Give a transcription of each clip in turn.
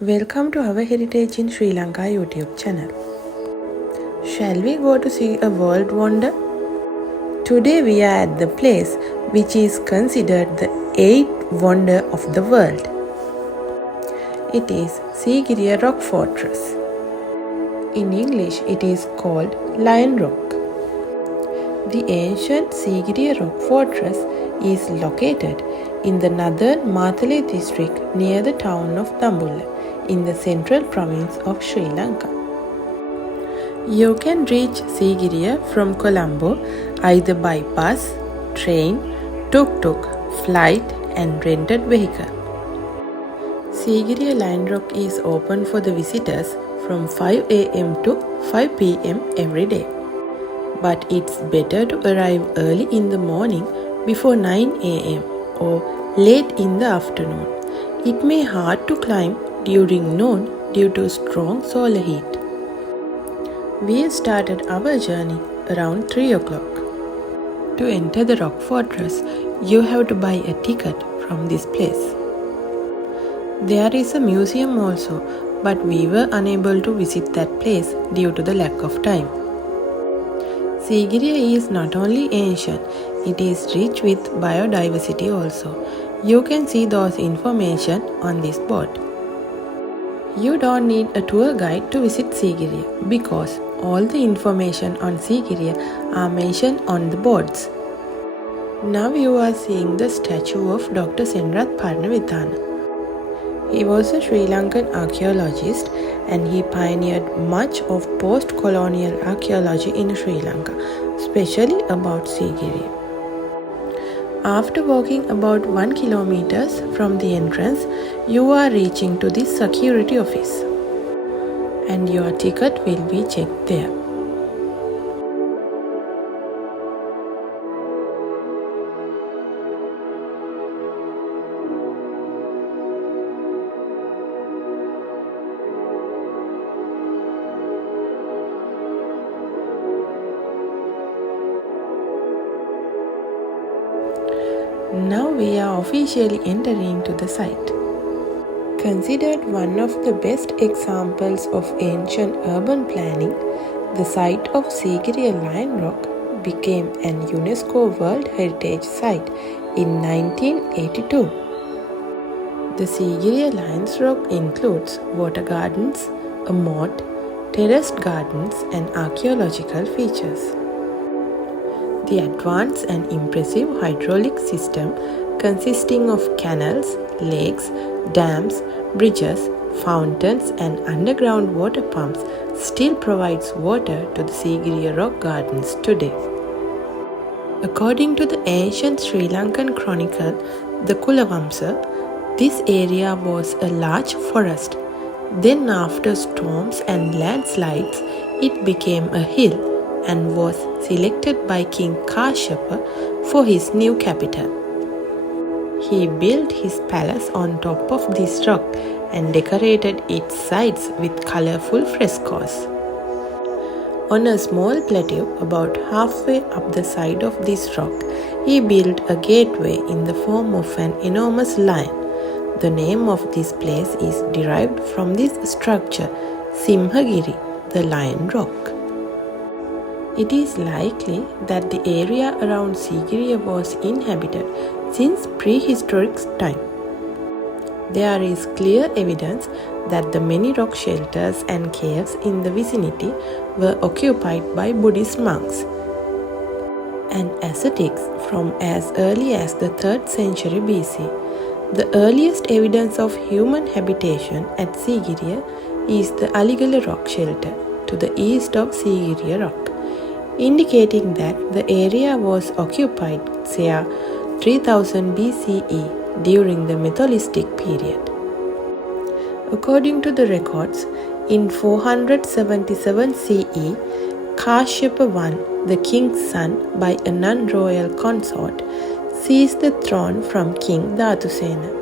Welcome to our Heritage in Sri Lanka YouTube channel. Shall we go to see a world wonder? Today we are at the place which is considered the eighth wonder of the world. It is Sigiriya Rock Fortress. In English it is called Lion Rock. The ancient Sigiriya Rock Fortress is located in the northern Matale district near the town of Dambulla in the central province of Sri Lanka. You can reach Sigiriya from Colombo either by bus, train, tuk-tuk, flight and rented vehicle. Sigiriya Lion Rock is open for the visitors from 5 am to 5 pm every day. But it's better to arrive early in the morning before 9 am or late in the afternoon. It may be hard to climb during noon due to strong solar heat. We started our journey around 3 o'clock. To enter the rock fortress, you have to buy a ticket from this place. There is a museum also, but we were unable to visit that place due to the lack of time. Sigiriya is not only ancient, it is rich with biodiversity also. You can see those information on this board. You don't need a tour guide to visit Sigiriya because all the information on Sigiriya are mentioned on the boards. Now you are seeing the statue of Dr. Senrath Parnavithana. He was a Sri Lankan archaeologist and he pioneered much of post-colonial archaeology in Sri Lanka, especially about Sigiriya. After walking about 1 kilometer from the entrance, you are reaching to the security office and your ticket will be checked there. Now we are officially entering to the site. Considered one of the best examples of ancient urban planning, the site of Sigiriya Lion Rock became an UNESCO World Heritage Site in 1982. The Sigiriya Lion's Rock includes water gardens, a moat, terraced gardens and archaeological features. The advanced and impressive hydraulic system consisting of canals, lakes, dams, bridges, fountains and underground water pumps still provides water to the Sigiriya rock gardens today. According to the ancient Sri Lankan chronicle, the Kulavamsa, this area was a large forest. Then after storms and landslides, it became a hill and was selected by King Kashyapa for his new capital. He built his palace on top of this rock and decorated its sides with colorful frescoes. On a small plateau about halfway up the side of this rock, he built a gateway in the form of an enormous lion. The name of this place is derived from this structure, Sinhalese, the Lion Rock. It is likely that the area around Sigiriya was inhabited since prehistoric time. There is clear evidence that the many rock shelters and caves in the vicinity were occupied by Buddhist monks and ascetics from as early as the 3rd century BC. The earliest evidence of human habitation at Sigiriya is the Aligala rock shelter to the east of Sigiriya rock, indicating that the area was occupied circa 3000 BCE during the Metholithic period. According to the records, in 477 CE, Kashyapa I, the king's son by a non-royal consort, seized the throne from King Dhatusena.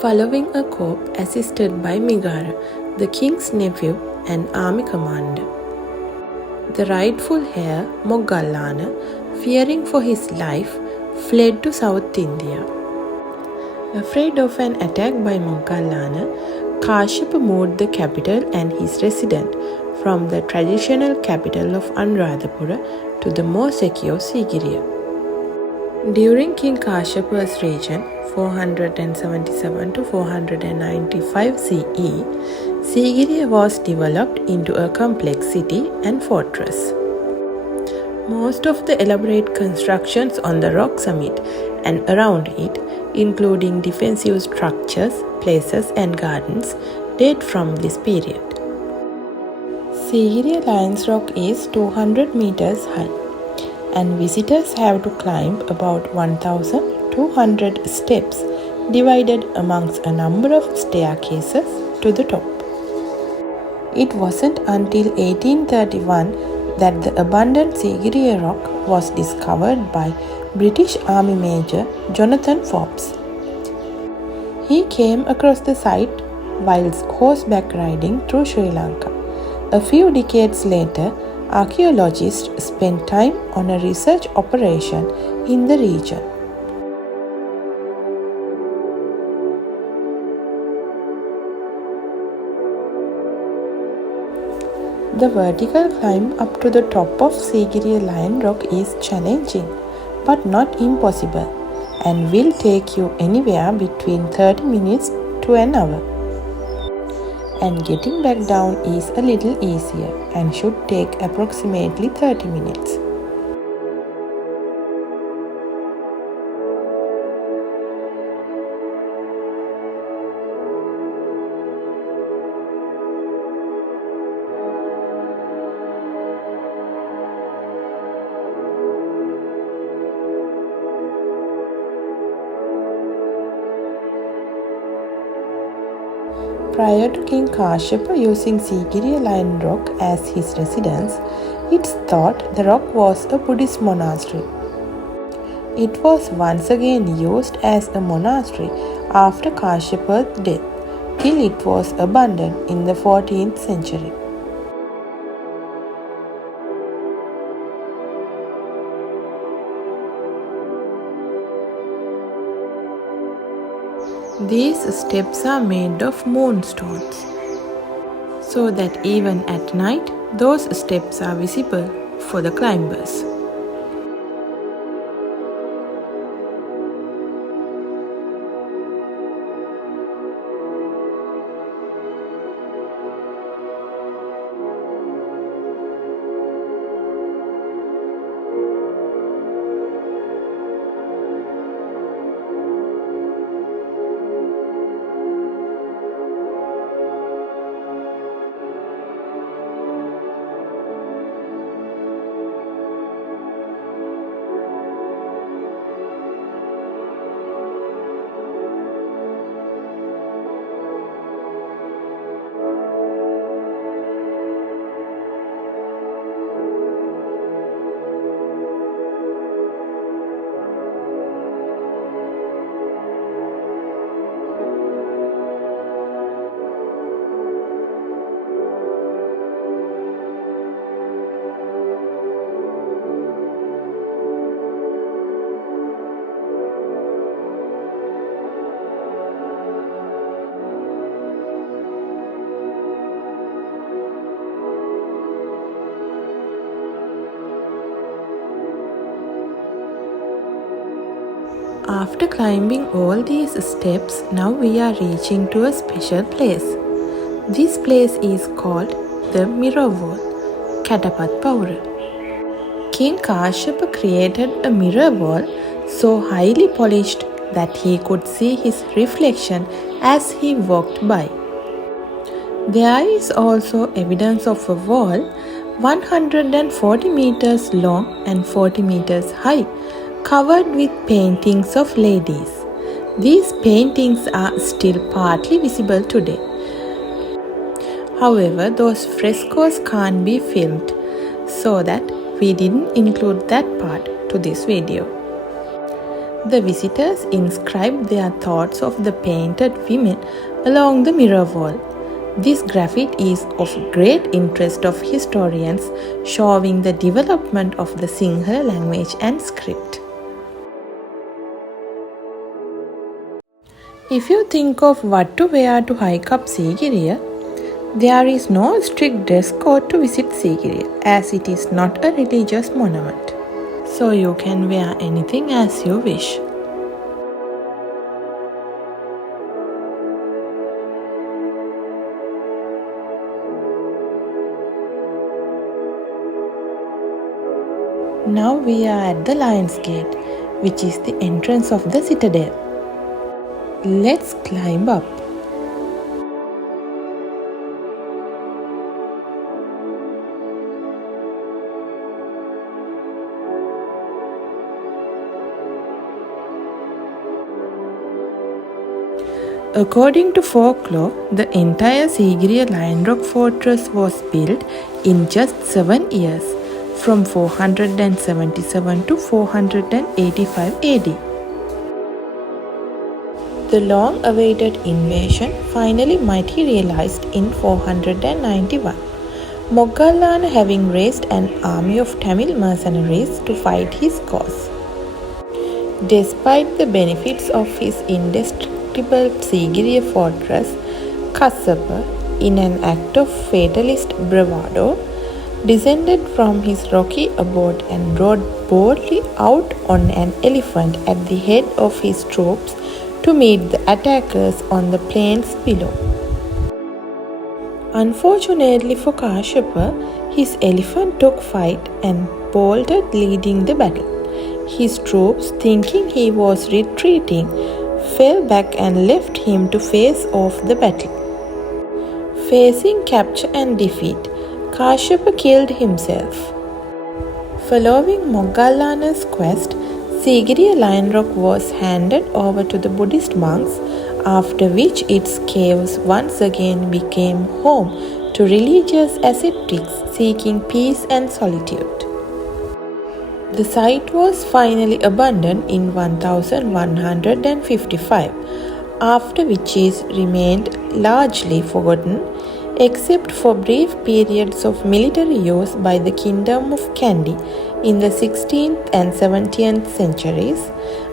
Following a coup assisted by Migara, the king's nephew and army commander. The rightful heir, Moggallana, fearing for his life, fled to South India. Afraid of an attack by Moggallana, Kashyapa moved the capital and his residence from the traditional capital of Anuradhapura to the more secure Sigiriya. During King Kashyapa's reign, 477 to 495 CE, Sigiriya was developed into a complex city and fortress. Most of the elaborate constructions on the rock summit and around it, including defensive structures, places and gardens, date from this period. Sigiriya Lions Rock is 200 meters high, and visitors have to climb about 1,200 steps divided amongst a number of staircases to the top. It wasn't until 1831 that the abundant Sigiriya rock was discovered by British Army Major Jonathan Forbes. He came across the site whilst horseback riding through Sri Lanka. A few decades later, archaeologists spent time on a research operation in the region. The vertical climb up to the top of Sigiriya Lion Rock is challenging, but not impossible, and will take you anywhere between 30 minutes to an hour. And getting back down is a little easier and should take approximately 30 minutes. Prior to King Kashyapa using Sigiriya Lion Rock as his residence, it's thought the rock was a Buddhist monastery. It was once again used as a monastery after Kashyapa's death, till it was abandoned in the 14th century. These steps are made of moonstones, so that even at night those steps are visible for the climbers. After climbing all these steps, now we are reaching to a special place. This place is called the Mirror Wall, Katapat Paura. King Kashyapa created a mirror wall so highly polished that he could see his reflection as he walked by. There is also evidence of a wall 140 meters long and 40 meters high, covered with paintings of ladies. These paintings are still partly visible today. However, those frescoes can't be filmed, so that we didn't include that part to this video. The visitors inscribed their thoughts of the painted women along the mirror wall. This graffiti is of great interest of historians, showing the development of the Sinhala language and script. If you think of what to wear to hike up Sigiriya, there is no strict dress code to visit Sigiriya as it is not a religious monument. So you can wear anything as you wish. Now we are at the Lion's Gate, which is the entrance of the citadel. Let's climb up. According to folklore, the entire Sigiriya Lion Rock fortress was built in just 7 years, from 477 to 485 AD. The long-awaited invasion finally materialized in 491, Moggallana having raised an army of Tamil mercenaries to fight his cause. Despite the benefits of his indestructible Sigiriya fortress, Kashyapa, in an act of fatalist bravado, descended from his rocky abode and rode boldly out on an elephant at the head of his troops to meet the attackers on the plains below. Unfortunately for Kashyapa, his elephant took fight and bolted, leading the battle. His troops, thinking he was retreating, fell back and left him to face off the battle. Facing capture and defeat, Kashyapa killed himself. Following Moggallana's quest, Sigiriya Lion Rock was handed over to the Buddhist monks, after which its caves once again became home to religious ascetics seeking peace and solitude. The site was finally abandoned in 1155, after which it remained largely forgotten, except for brief periods of military use by the Kingdom of Kandy in the 16th and 17th centuries,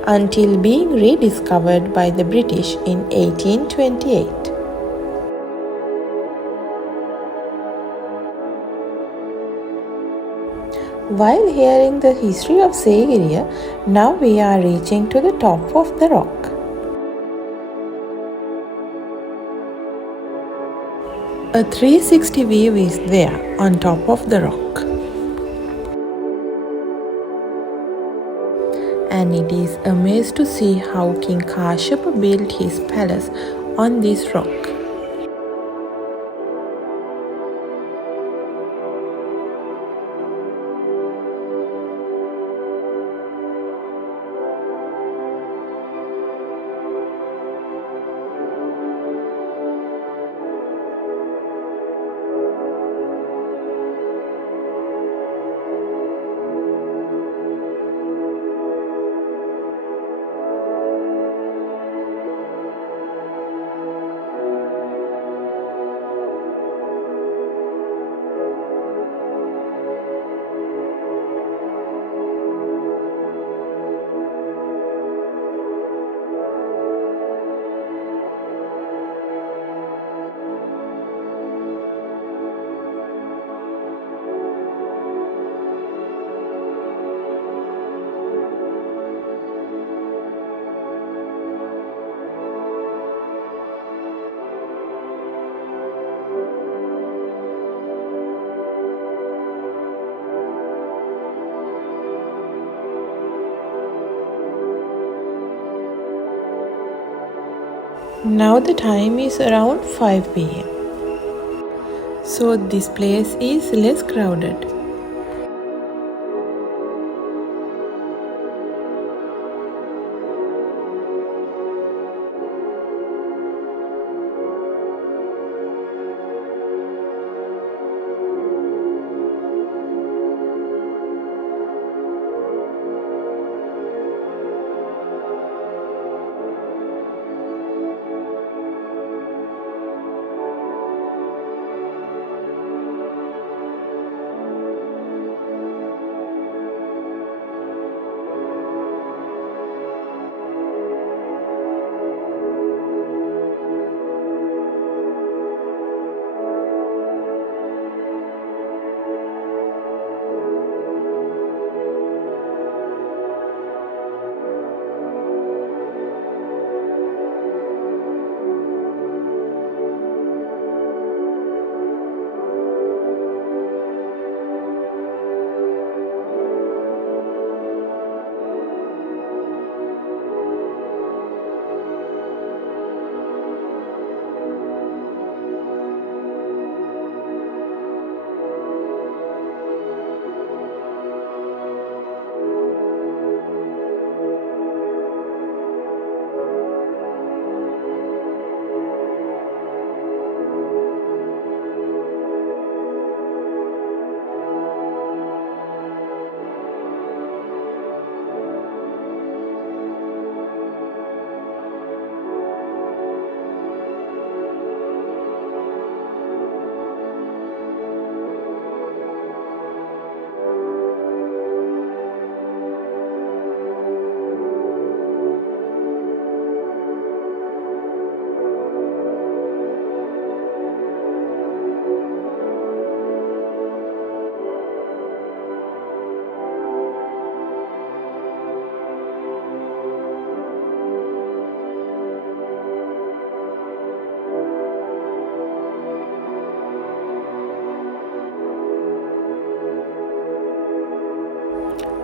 until being rediscovered by the British in 1828. While hearing the history of Sigiriya, now we are reaching to the top of the rock. A 360 view is there on top of the rock. And it is amazing to see how King Kashyapa built his palace on this rock. Now the time is around 5 p.m. So this place is less crowded.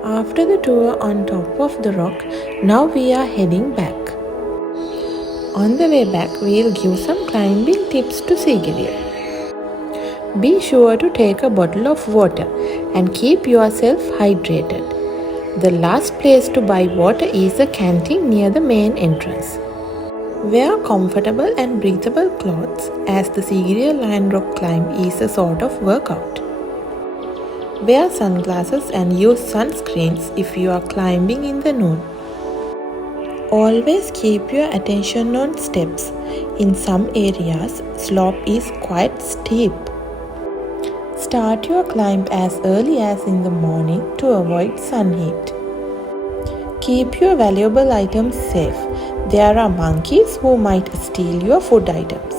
After the tour on top of the rock, now we are heading back. On the way back, we'll give some climbing tips to Sigiriya. Be sure to take a bottle of water and keep yourself hydrated. The last place to buy water is a canteen near the main entrance. Wear comfortable and breathable clothes as the Sigiriya Lion Rock climb is a sort of workout. Wear sunglasses and use sunscreens if you are climbing in the noon. Always keep your attention on steps. In some areas, slope is quite steep. Start your climb as early as in the morning to avoid sun heat. Keep your valuable items safe. There are monkeys who might steal your food items.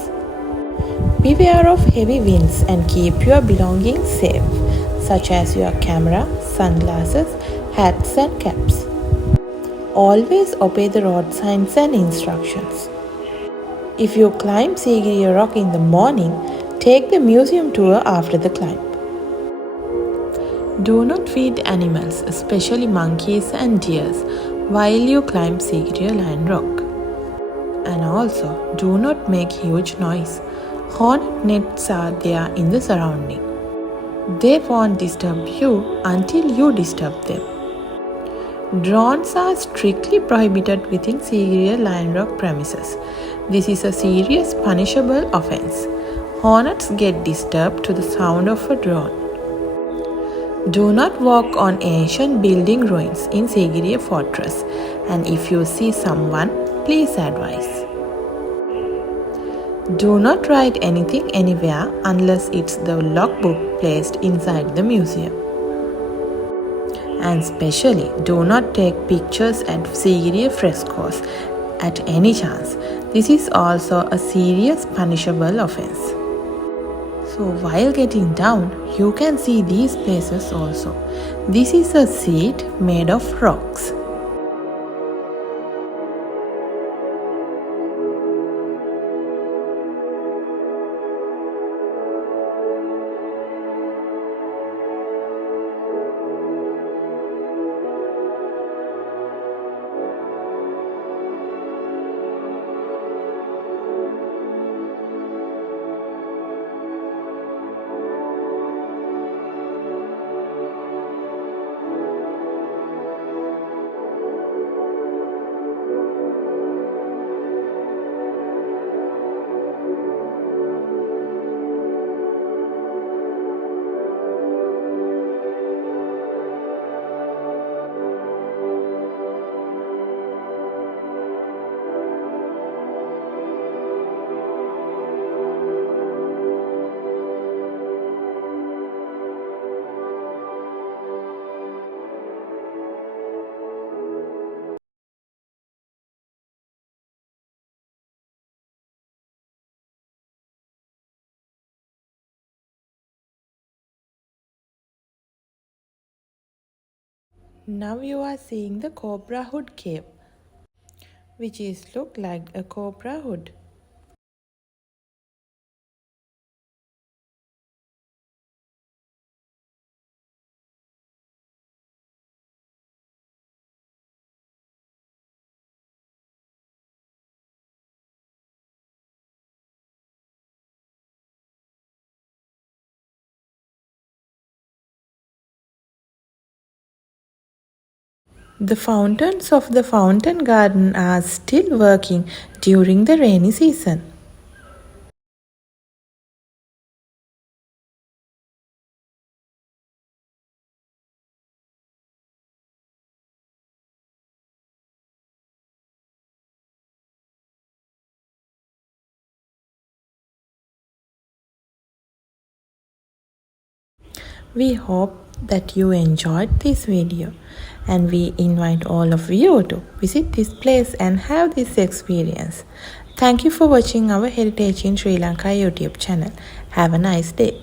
Beware of heavy winds and keep your belongings safe, such as your camera, sunglasses, hats and caps. Always obey the road signs and instructions. If you climb Sigiriya Rock in the morning, take the museum tour after the climb. Do not feed animals, especially monkeys and deers, while you climb Sigiriya Lion Rock. And also, do not make huge noise. Hornet nets are there in the surrounding. They won't disturb you until you disturb them. Drones are strictly prohibited within Sigiriya Lion Rock premises. This is a serious punishable offense. Hornets get disturbed to the sound of a drone. Do not walk on ancient building ruins in Sigiriya Fortress, and if you see someone, please advise. Do not write anything anywhere unless it's the logbook placed inside the museum. And especially, do not take pictures at Sigiriya Frescoes at any chance. This is also a serious punishable offense. So while getting down, you can see these places also. This is a seat made of rocks. Now you are seeing the Cobra Hood Cave, which is look like a cobra hood. The fountains of the fountain garden are still working during the rainy season. We hope that you enjoyed this video, and we invite all of you to visit this place and have this experience. Thank you for watching our Heritage in Sri Lanka YouTube channel. Have a nice day.